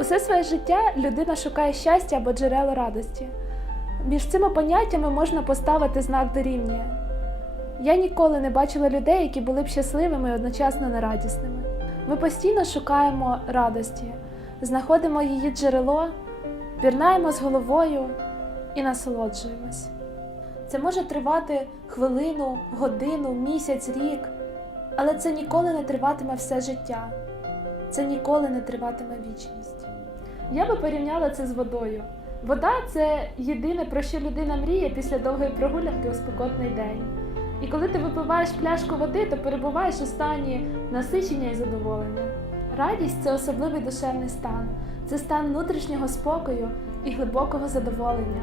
Усе своє життя людина шукає щастя або джерело радості. Між цими поняттями можна поставити знак дорівнює. Я ніколи не бачила людей, які були б щасливими і одночасно нерадісними. Ми постійно шукаємо радості, знаходимо її джерело, пірнаємо з головою і насолоджуємось. Це може тривати хвилину, годину, місяць, рік, але це ніколи не триватиме все життя. Це ніколи не триватиме вічність. Я би порівняла це з водою. Вода це єдине, про що людина мріє після довгої прогулянки у спекотний день. І коли ти випиваєш пляшку води, то перебуваєш у стані насичення і задоволення. Радість це особливий душевний стан, це стан внутрішнього спокою і глибокого задоволення,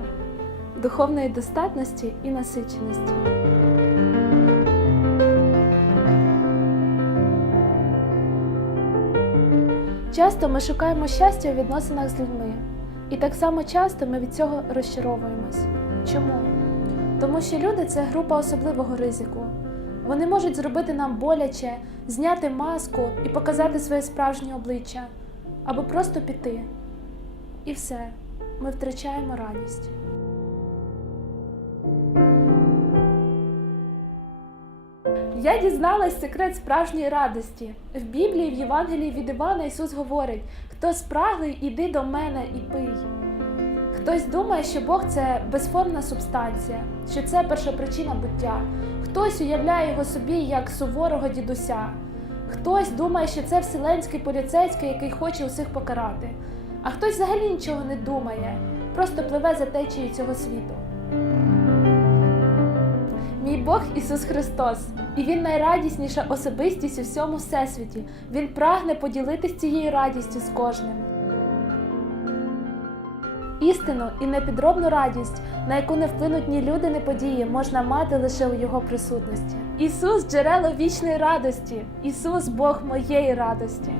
духовної достатності і насиченості. Часто ми шукаємо щастя у відносинах з людьми, і так само часто ми від цього розчаровуємось. Чому? Тому що люди це група особливого ризику. Вони можуть зробити нам боляче, зняти маску і показати своє справжнє обличчя, або просто піти. І все, ми втрачаємо радість. Я дізналась секрет справжньої радості. В Біблії, в Євангелії від Івана Ісус говорить: хто спраглий, іди до мене і пий. Хтось думає, що Бог це безформна субстанція, що це першопричина буття. Хтось уявляє його собі як суворого дідуся. Хтось думає, що це вселенський поліцейський, який хоче усіх покарати. А хтось взагалі нічого не думає, просто пливе за течією цього світу. Мій Бог Ісус Христос, і Він найрадісніша особистість у всьому всесвіті. Він прагне поділитись цією радістю з кожним. Істину і непідробну радість, на яку не вплинуть ні люди, ні події, можна мати лише у Його присутності. Ісус джерело вічної радості, Ісус Бог моєї радості.